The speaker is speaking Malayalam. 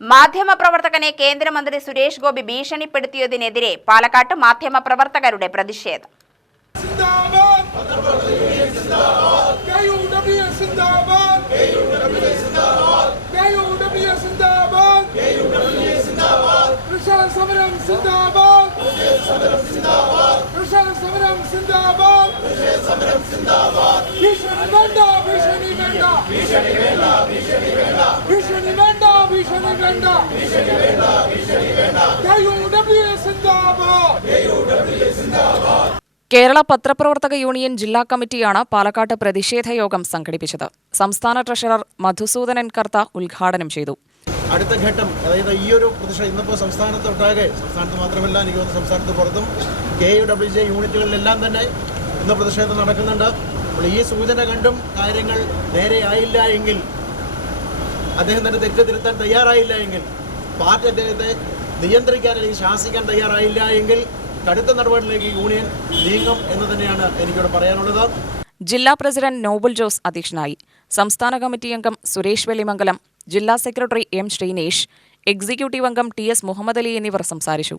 മാധ്യമപ്രവർത്തകനെ കേന്ദ്രമന്ത്രി സുരേഷ് ഗോപി ഭീഷണിപ്പെടുത്തിയതിനെതിരെ പാലക്കാട്ട് മാധ്യമപ്രവർത്തകരുടെ പ്രതിഷേധം ഭീഷണി വേണ്ട ഭീഷണി വേണ്ട ഭീഷണി വേണ്ട ഭീഷണി വേണ്ട സിന്ദാബാദ്. കേരള പത്രപ്രവർത്തക യൂണിയൻ ജില്ലാ കമ്മിറ്റിയാണ് പാലക്കാട്ട് പ്രതിഷേധ യോഗം സംഘടിപ്പിച്ചത്. സംസ്ഥാന ട്രഷറർ മധുസൂദനൻ കർത്ത ഉദ്ഘാടനം ചെയ്തു. അടുത്ത ഘട്ടം അതായത് ഈ ഒരു പ്രതിഷേധം ഇന്നിപ്പോൾ സംസ്ഥാനത്ത് ഒട്ടാകെ സംസ്ഥാനത്ത് മാത്രമല്ല എനിക്ക് തോന്നുന്നു സംസ്ഥാനത്ത് പുറത്തും കെ യു ഡബ്ല്യു ജെ യൂണിറ്റുകളിലെല്ലാം തന്നെ ഇന്ന് പ്രതിഷേധം നടക്കുന്നുണ്ട്. അപ്പോൾ ഈ സൂചന കണ്ടും കാര്യങ്ങൾ നേരെയായില്ല എങ്കിൽ അദ്ദേഹം തന്നെ തെറ്റ് തിരുത്താൻ തയ്യാറായില്ല എങ്കിൽ പാർട്ടി അദ്ദേഹത്തെ നിയന്ത്രിക്കാൻ അല്ലെങ്കിൽ ശാസിക്കാൻ തയ്യാറായില്ല എങ്കിൽ കടുത്ത നടപടിയിലേക്ക് യൂണിയൻ നീങ്ങും എന്ന് തന്നെയാണ് എനിക്കിവിടെ പറയാനുള്ളത്. ജില്ലാ പ്രസിഡന്റ് നോബൽ ജോസ് അധ്യക്ഷനായി. സംസ്ഥാന കമ്മിറ്റി അംഗം സുരേഷ് വെള്ളിമംഗലം ജില്ലാ സെക്രട്ടറി എം ശ്രീനേഷ് എക്സിക്യൂട്ടീവ് അംഗം ടി എസ് മുഹമ്മദ് അലി എന്നിവർ സംസാരിച്ചു.